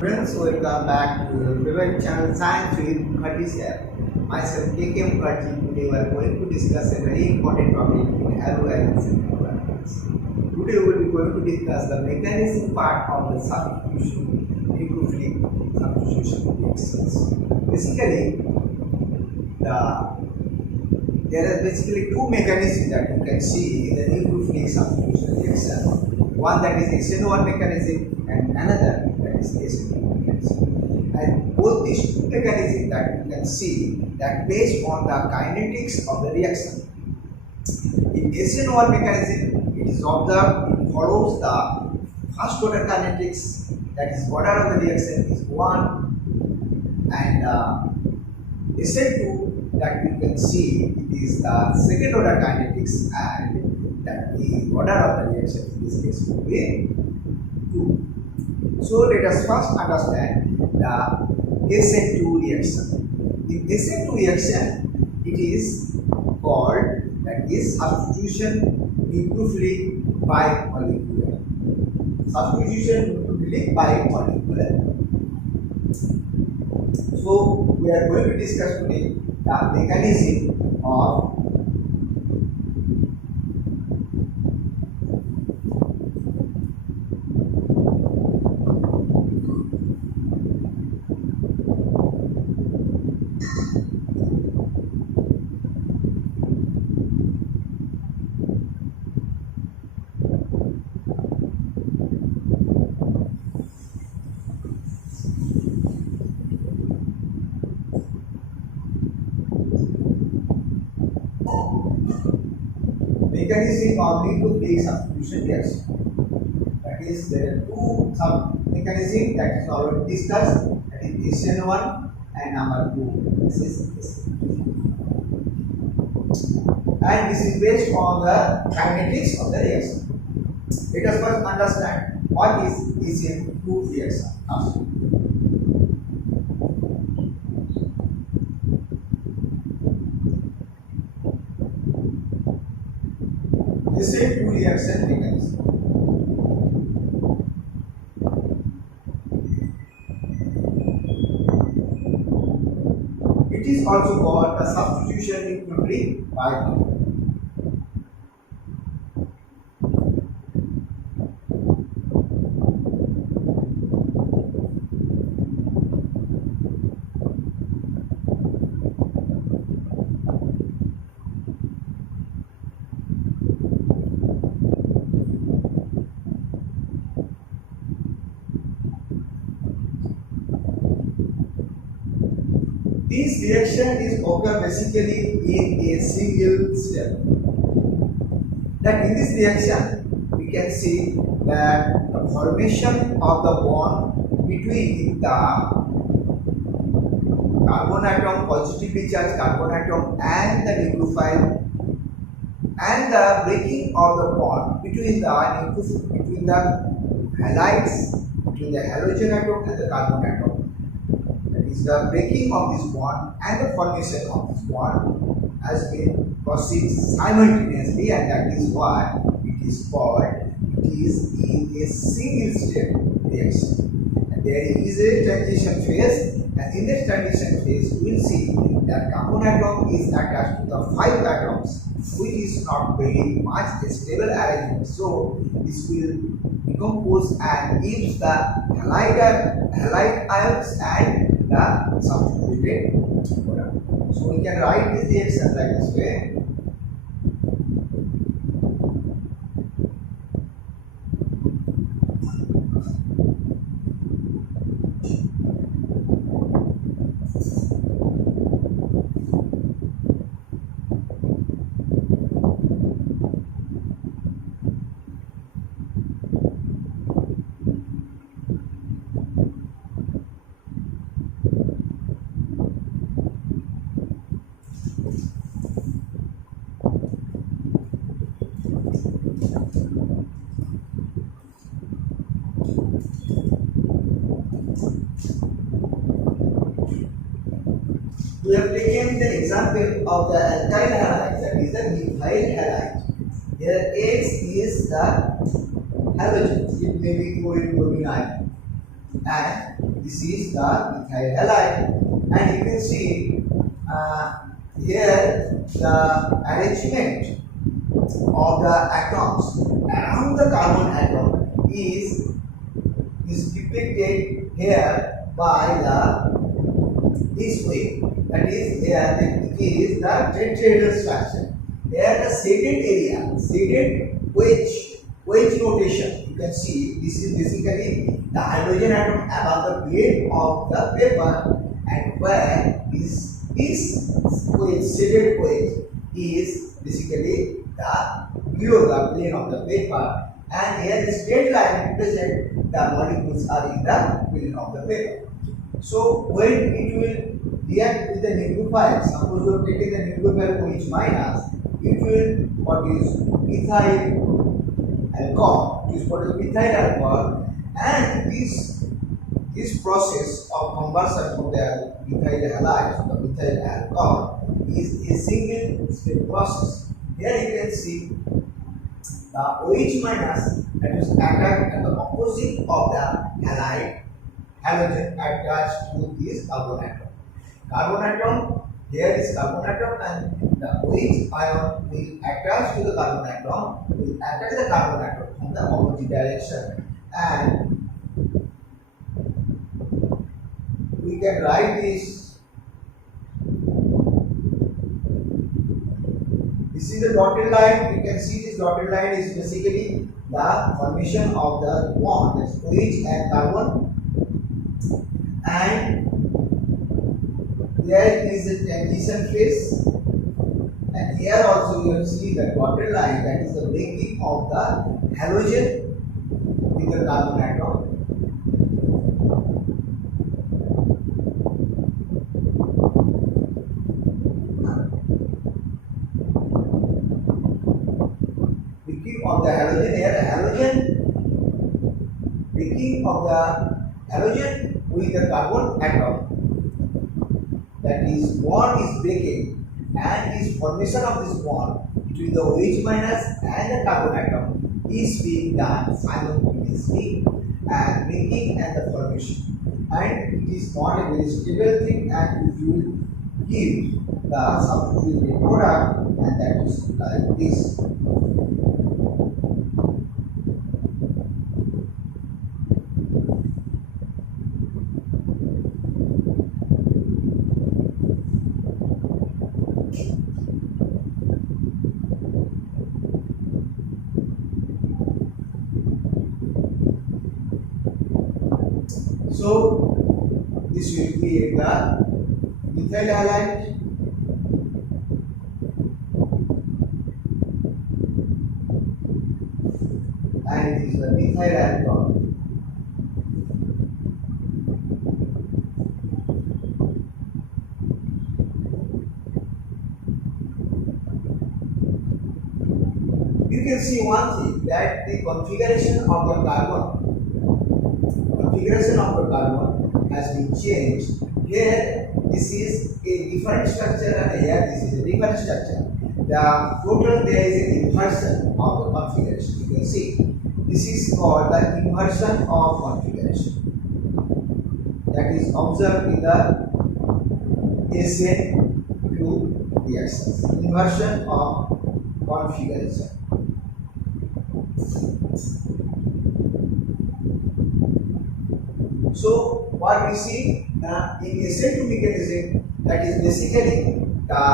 Friends, welcome back to your favorite channel Science with Mukherjee. Myself KK Mukherjee. Today we are going to discuss a very important topic in haloarenes and haloalkanes. Today we will be going to discuss the mechanism part of the substitution, nucleophilic substitution reactions. Basically, there are basically two mechanisms that you can see in the nucleophilic substitution reaction. One that is SN1 mechanism and another that is SN2 mechanism. And both these two mechanisms that you can see that based on the kinetics of the reaction. In SN1 mechanism, it is observed it follows the first order kinetics, that is order of the reaction is 1, and SN2 that you can see it is the second order kinetics, and that the order of the reaction in this case will be 2. So let us first understand the SN2 reaction. In SN2 reaction, it is called that is substitution nucleophilic bimolecular. Substitution nucleophilic bimolecular. So we are going to discuss today the mechanism of nucleophilic substitution reaction. That is, there are two mechanisms that is already discussed, that is SN1 and number 2. This is SN2. And this is based on the kinetics of the reaction. Let us first understand what is SN2 reaction. SN2 reaction mechanism. It is also called a substitution nucleophilic bimolecular. This reaction is occur basically in a single step. That in this reaction we can see that the formation of the bond between the carbon atom, positively charged carbon atom, and the nucleophile, and the breaking of the bond between the halides, between the halogen atom and the carbon atom. Is the breaking of this bond and the formation of this bond has been proceeded simultaneously, and that is why it is called, it is in a single step reaction. And there is a transition phase, and in this transition phase we will see that carbon atom is attached to the 5 atoms, which is not very much a stable arrangement. So this will decompose and gives the halide ions and the substituted product. So we can write this reaction like this way. We have taken the example of the alkyl halide, that is the methyl halide. Here X is the halogen, it may be chlorine, bromine ion. and this is the methyl halide, and you can see here the arrangement of the atoms around the carbon atom is depicted here by this way. That is, here it is the tetrahedral structure. Here the shaded area, shaded wedge notation. You can see this is basically the hydrogen atom above the plate of the paper, and where this wedge, shaded wedge, is basically the below the plane of the paper, and here the straight line represents the molecules are in the plane of the paper. So when it will react with the nucleophile, suppose you have taken the nucleophile OH minus, it will what is methyl alcohol, it is what is methyl alcohol, and this process of conversion from the methyl halide to the methyl alcohol is a single step process. Here you can see the OH minus that is attacked at the opposite of the halide halogen attached to this carbon atom. Carbon atom, here is carbon atom, and the OH ion will attach to the carbon atom, will attack the carbon atom from the opposite direction, and we can write this. This is the dotted line. You can see this dotted line is basically the formation of the bond, that's OH and carbon, and there is a transition phase, and here also you will see the dotted line, that is the breaking of the halogen with the carbon atom. Breaking of the halogen, here breaking of the halogen with the carbon atom, that is bond is breaking, and this formation of this bond between the OH minus and the carbon atom is being done simultaneously, and breaking and the formation, and it is not a very stable thing, and it will give the substituted product, and that is like this. So this will create the methyl halide, and it is the methyl alcohol. You can see one thing, that the configuration of the carbon has been changed. Here this is a different structure, and here this is a different structure. The total there is an inversion of the configuration. You can see this is called the inversion of configuration, that is observed in the SN2 reactions. Inversion of configuration. So what we see in SN2 mechanism, that is basically the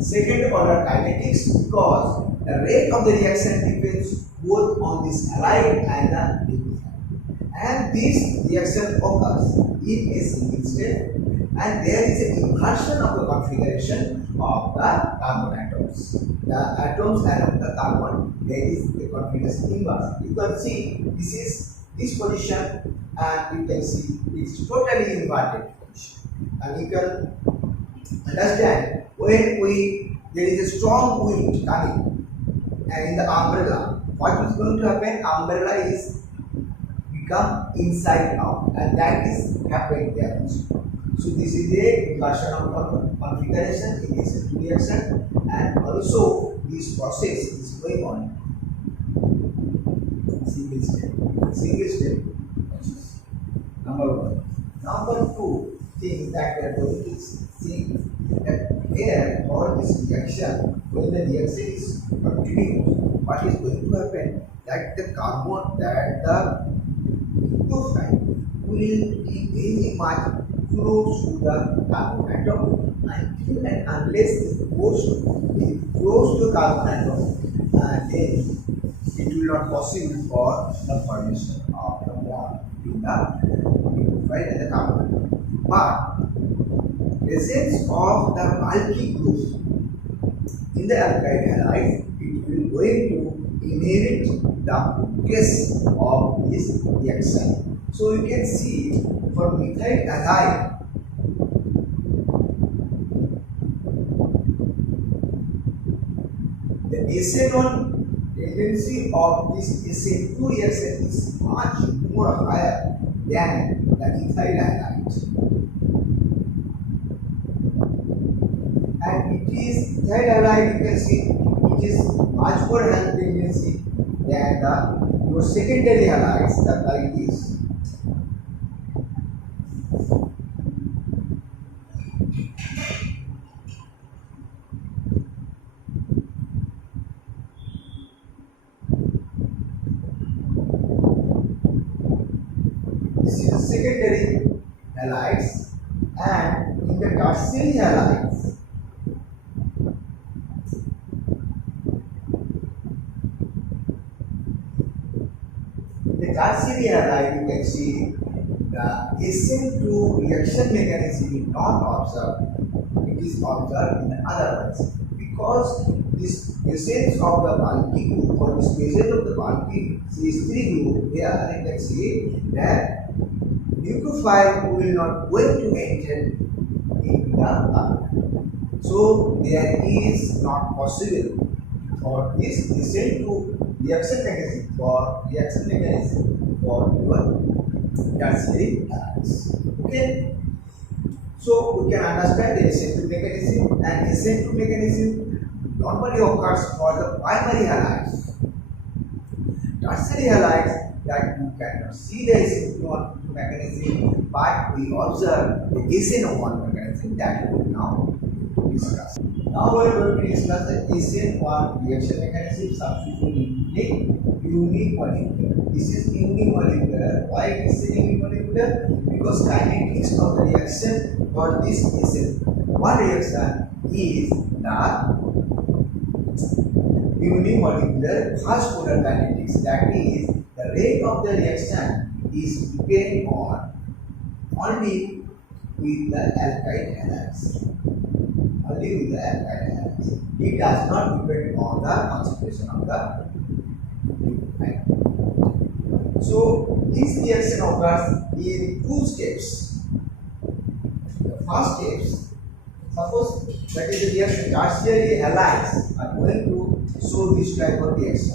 second order kinetics, because the rate of the reaction depends both on this halide and the nucleophile, and this reaction occurs in a single step, and there is an inversion of the configuration of the carbon atoms. The atoms around the carbon, there is a configuration inverse. You can see this is this position, and you can see it's totally inverted position, and you can understand when there is a strong wind coming, and in the umbrella, what is going to happen? Umbrella is become inside out, and that is happening there also. So this is a inversion of configuration in SN2 reaction, and also this process is going on single step. Number one. Number two thing that we are going to see that here for this reaction, when the reaction is continuous, what is going to happen? That the carbon, that the nucleophile will be very much close to the carbon atom until and unless it goes close to the carbon atom, then it will not possible for the formation of the bond between the nucleophile and the carbon atom. But presence of the alkyl group in the alkyl halide, it will going to inherit the progress of this reaction. So you can see for methyl halide, the SN1 tendency of this SN2 reaction is much more higher than the ethyl halide. And it is ethyl halide, you can see it is much more higher tendency than the your secondary halides, like this. This is the secondary halides, and in the tertiary halides, you can see the SN2 reaction mechanism is not observed, it is observed in other ones, because this presence of the bulky group, or this presence of the bulky CH3 group, here you can see that nucleophile will not going to enter in the carbon. So there is not possible for this SN2 reaction mechanism for your tertiary halides. Okay. So we can understand the SN2 mechanism, and SN2 mechanism normally occurs for the primary halides. Tertiary halides, that you cannot see the SN2 mechanism, but we observe the SN1 mechanism that we will now discuss. Now we are going to discuss the SN1 reaction mechanism, substituting unimolecular. This is unimolecular. Why it is unimolecular? Because kinetics of the reaction for this SN1 reaction is the unimolecular first order kinetics. That is, the rate of the reaction is depend on only with the alkyl halides. Only with the alkyl halides. It does not depend on the concentration of the nucleophile. So this reaction occurs in two steps. The first steps, suppose that is the reaction tertiary halides are going to show this type of reaction.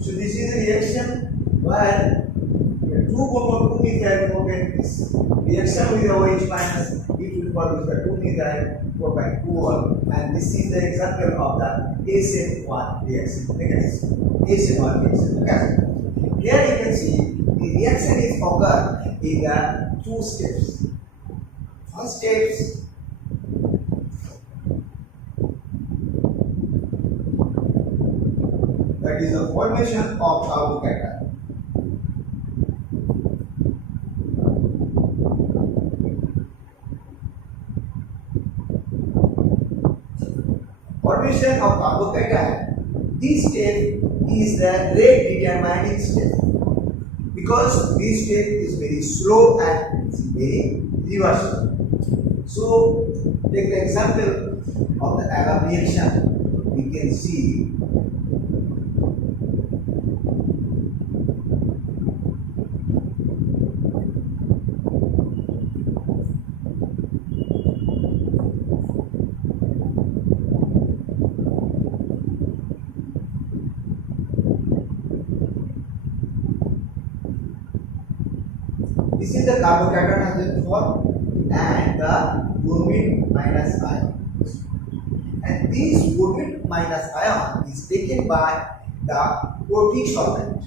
So this is a reaction where two methyl propane is reaction with the OH minus, it will produce the 2 methyl propane 2-ol, and this is the example of the SN1 reaction mechanism. SN1 reaction mechanism. Here you can see the reaction is occur in the two steps. First steps, that is the formation of carbocation. formation of carbocation, this step is the rate determining step, because this step is very slow and very reversible. So take the example of the above reaction. We can see this is the carbocation has been formed and the bromine minus ion. And this bromine minus ion is taken by the protic solvent.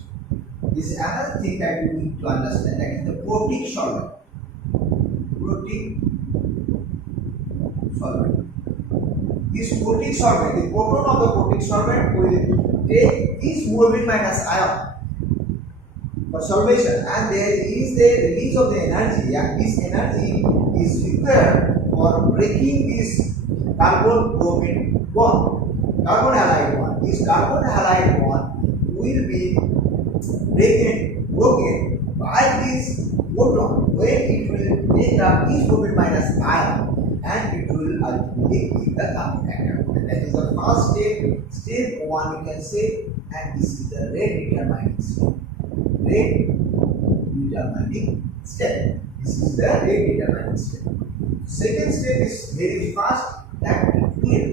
This is another thing that you need to understand, that is the protic solvent. Protic solvent. This protic solvent, the proton of the protic solvent will take this bromine minus ion for solvation, and there is the release of the energy, and this energy is required for breaking this carbon bromine bond, carbon halide bond. This carbon halide bond will be broken by this proton when it will take up this bromine minus ion, and it will ultimately give the carbocation. And that is the first step, step 1 we can say, and this is the rate determining step. Rate determining step. This is the rate determining step. Second step is very fast and clear.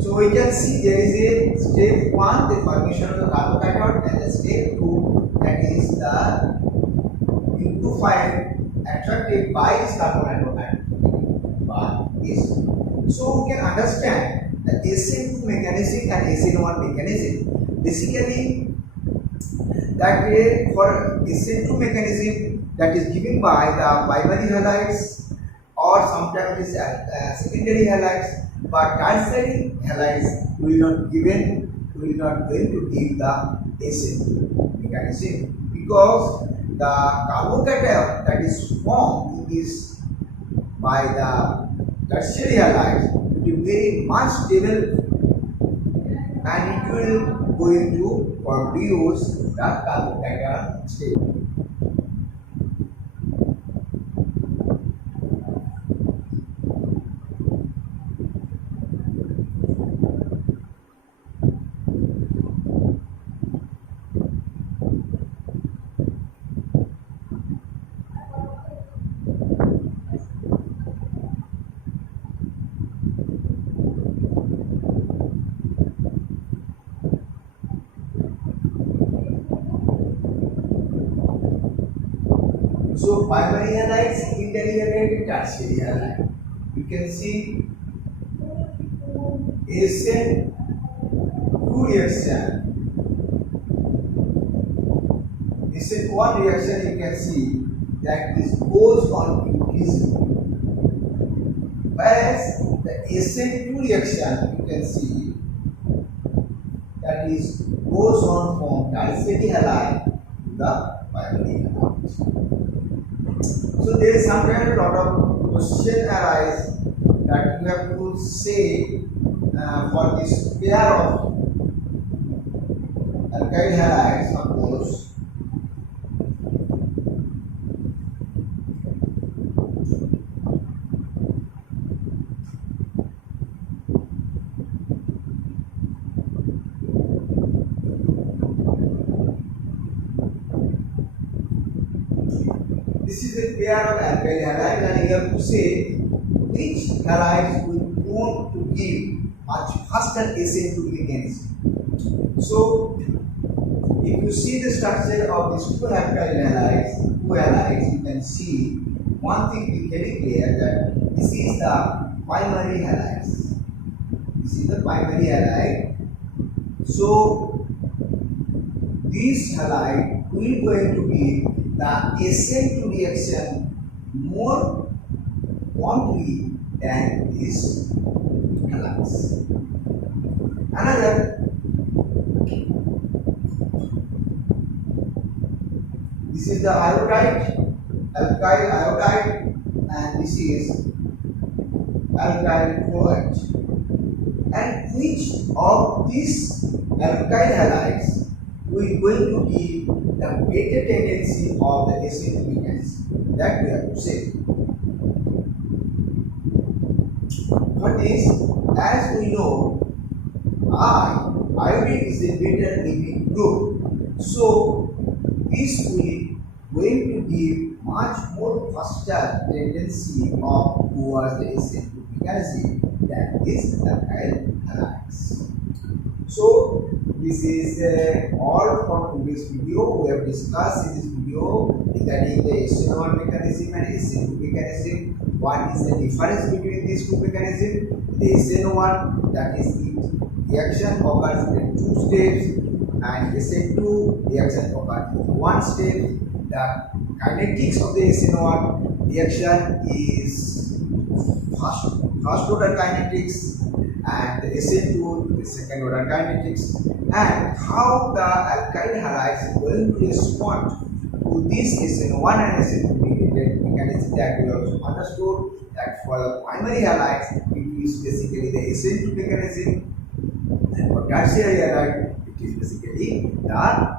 So we can see there is a step 1, the formation of the carbocation, and the step 2, that is the nucleophile attracted by this carbon atom by this. So we can understand the SN2 mechanism and SN1 mechanism. Basically, that for SN2 mechanism, that is given by the primary halides, or sometimes it is secondary halides, but tertiary halides will not going to give the SN2 mechanism, because the carbocation that is formed is by the tertiary halides will be very much stable, and it will going to produce the carbocation state. So primary halide, secondary halide, tertiary halide. You can see SN2 reaction. SN1 reaction, you can see that this goes on increasing, whereas the SN2 reaction, you can see that is goes on from tertiary halide to the primary halide. So there is sometimes a lot of question arise that you have to say for this pair of alkyl halides, suppose this is a pair of alkyl halides, and you have to say which halides will want to give much faster SN2 mechanism. So if you see the structure of these two alkyl halides, you can see one thing very clear, that this is the primary halides. This is the primary halide. So this halide will going to be the SN2 reaction more promptly than this halides. Another, this is the iodide. alkyl iodide and this is alkyl chloride. And which of these alkyl halides we are going to give the better tendency of the SN2 mechanism? That we have to say. One is, as we know, iodine is a better leaving group. So this will going to give much more faster tendency of towards the SN2 mechanism than this alkyl halides. So this is all for today's video. We have discussed in this video regarding the SN1 mechanism and SN2 mechanism. What is the difference between these two mechanisms? The SN1, that is the reaction occurs in 2 steps, and SN2 reaction occurs in 1 step. The kinetics of the SN1 reaction is first order kinetics, and the SN2 the second order kinetics, and how the alkyl halides is going to respond to this SN1 and SN2 mechanism that we also understood that for the primary halides it is basically the SN2 mechanism, and for tertiary halide it is basically the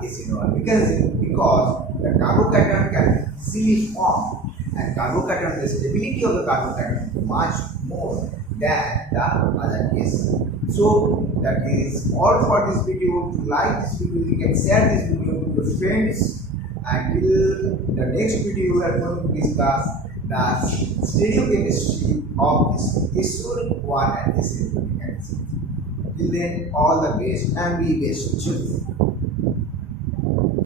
SN1 mechanism, because the carbocation can easily form, and carbocation, the stability of the carbocation is much more than the other case. So that is all for this video. If you like this video, you can share this video to your friends. Until the next video, we are going to discuss the stereochemistry of this SN1 and SN2 mechanism. Till then, all the best and be best.